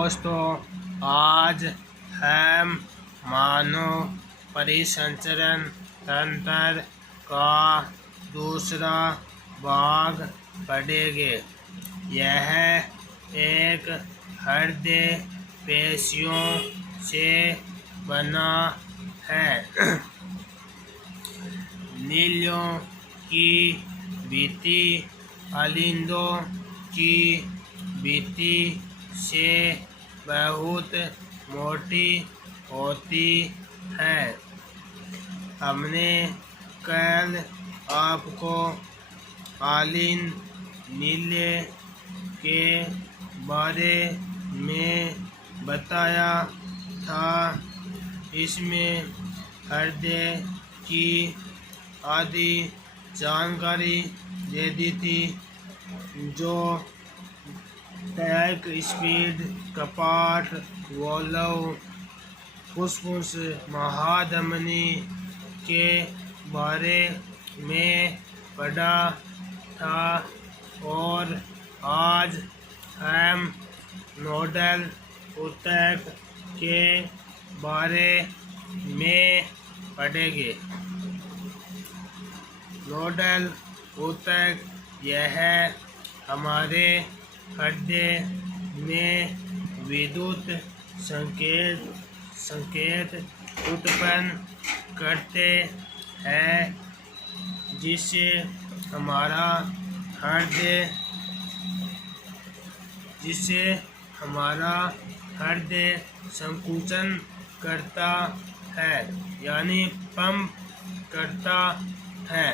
दोस्तों, आज हम मानव परिसंचरण तंत्र का दूसरा भाग पढ़ेंगे। यह एक हृदय पेशियों से बना है। नीलियों की भित्ति अलिंदों की भित्ति से बहुत मोटी होती है। हमने कल आपको आलिंद नीले के बारे में बताया था। इसमें हृदय की आदि जानकारी दे दी थी, जो टैंक, स्पीड, कपाट, वॉल्व, फुसफुस, महाधमनी के बारे में पढ़ा था। और आज हम नोडल ऊतक के बारे में पढ़ेंगे। नोडल ऊतक यह हमारे हृदय में विद्युत संकेत उत्पन्न करते हैं, जिससे हमारा हृदय संकुचन करता है, यानी पंप करता है।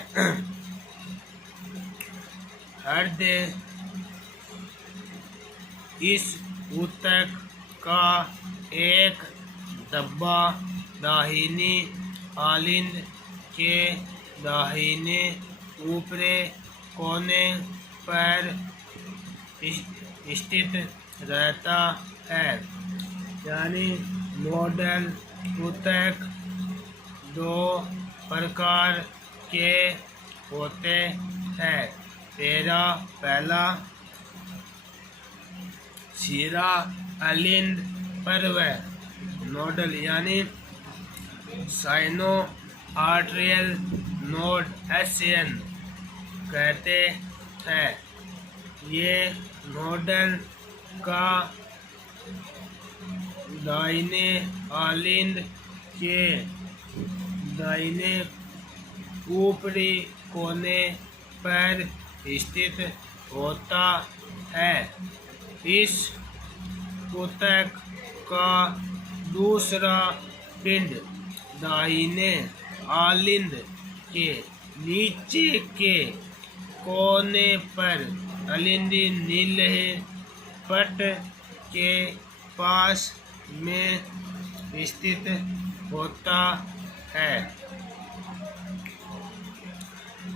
हृदय इस ऊतक का एक धब्बा दाहिनी आलिंद के दाहिने ऊपरी कोने पर स्थित रहता है। यानी नोडल ऊतक दो प्रकार के होते हैं। पहला सीरा अलिंद पर्व नोडल, यानी साइनो आर्टरियल नोड SAN कहते हैं। ये नोडल का दाहिने आलिंद के दाहिने ऊपरी कोने पर स्थित होता है। इस ऊतक का दूसरा पिंड दाहिने आलिंद के नीचे के कोने पर अलिंदी नीले पट के पास में स्थित होता है,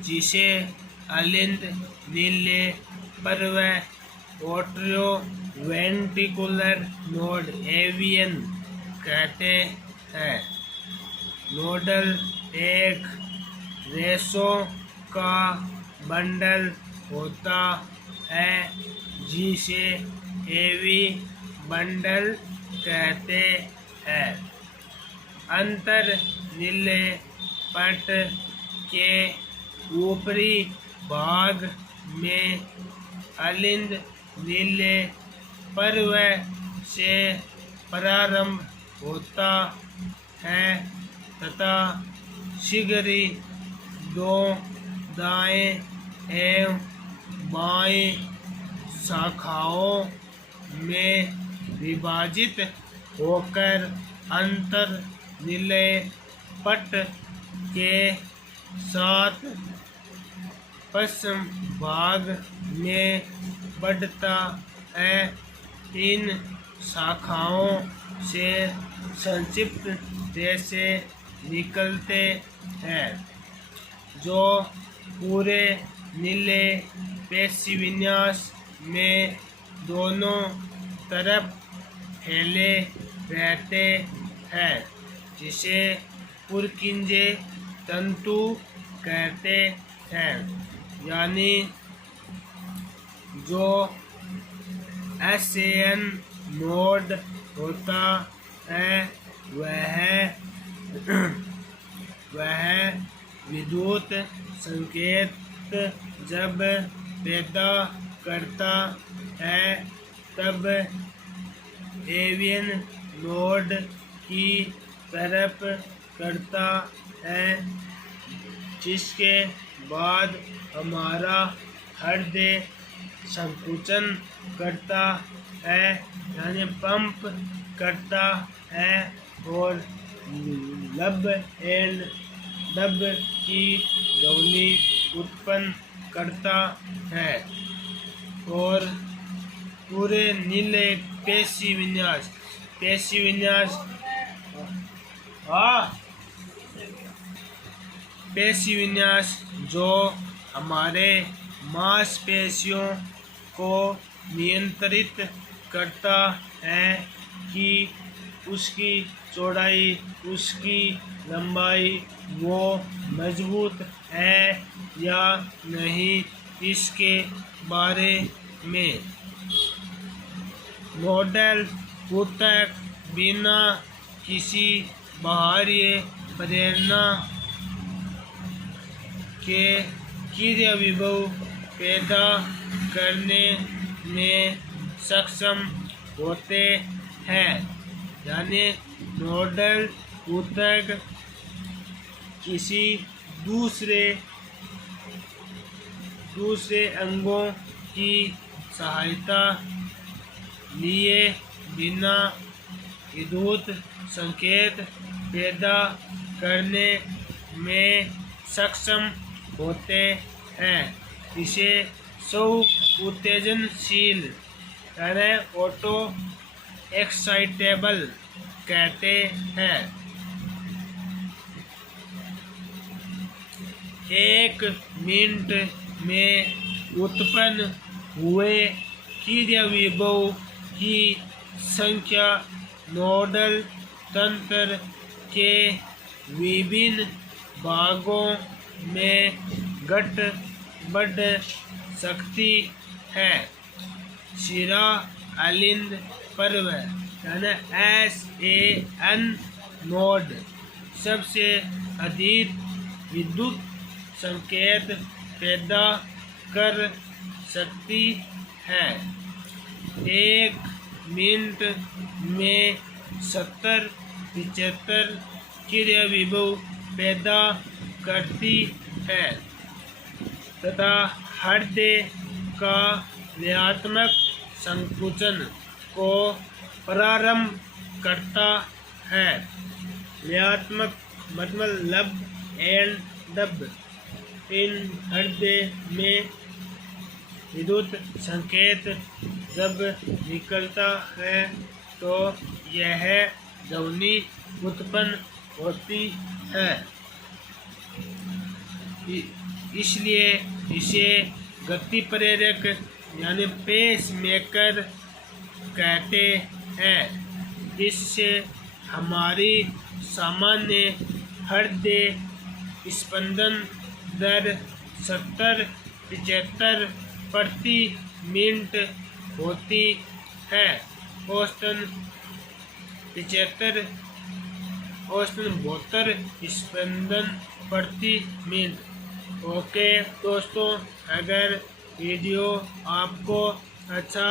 जिसे अलिंद नीले पर्व एट्रियोवेंट्रिकुलर नोड AVN कहते हैं। नोडल एक रेशों का बंडल होता है, जिसे AV बंडल कहते हैं। अंतर नीले पट के ऊपरी भाग में अलिंद नीले पर्व से प्रारंभ होता है तथा शीघ्र ही दो दाएं एवं बाएं शाखाओं में विभाजित होकर अंतर नीले पट के साथ पश्चिम भाग में बढ़ता है। इन शाखाओं से संक्षिप्त रेशे निकलते हैं, जो पूरे नीले पेशीविन्यास में दोनों तरफ फैले रहते हैं, जिसे पुरकिंजे तंतु कहते हैं। यानी जो SAN नोड होता है वह विद्युत संकेत जब पैदा करता है तब एवियन नोड की तरफ करता है, जिसके बाद हमारा हृदय संकुचन करता है यानी पंप करता है और लब एंड डब की ध्वनि उत्पन्न करता है और पूरे नीले पेशी विन्यास जो हमारे मांसपेशियों को नियंत्रित करता है कि उसकी चौड़ाई उसकी लंबाई वो मजबूत है या नहीं, इसके बारे में नोडल ऊतक बिना किसी बाहरी प्रेरणा के क्रिया विभव पैदा करने में सक्षम होते हैं यानी नोडल ऊतक किसी दूसरे अंगों की सहायता लिए बिना विद्युत संकेत पैदा करने में सक्षम होते हैं। इसे स्व उत्तेजनशील यानी ऑटो एक्साइटेबल कहते हैं। 1 मिनट में उत्पन्न हुए क्रिया विभव की संख्या नोडल तंत्र के विभिन्न भागों में घट बढ़ सकती है। शिरा अलिंद पर्व यानी SAN नोड सबसे अधिक विद्युत संकेत पैदा कर सकती है। 1 मिनट में 70-75 क्रिया विभव पैदा करती है तथा हृदय का क्रियात्मक संकुचन को प्रारंभ करता है। क्रियात्मक मतलब लब एंड डब इन हृदय में विद्युत संकेत जब निकलता है तो यह ध्वनि उत्पन्न होती है, इसलिए इसे गति प्रेरक यानी पेस मेकर कहते हैं। इससे हमारी सामान्य हृदय स्पंदन दर 70-75 प्रति मिनट होती है। औसतन 72 स्पंदन प्रति मिनट। ओके दोस्तों, अगर वीडियो आपको अच्छा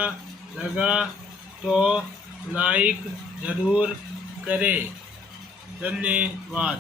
लगा तो लाइक ज़रूर करें। धन्यवाद।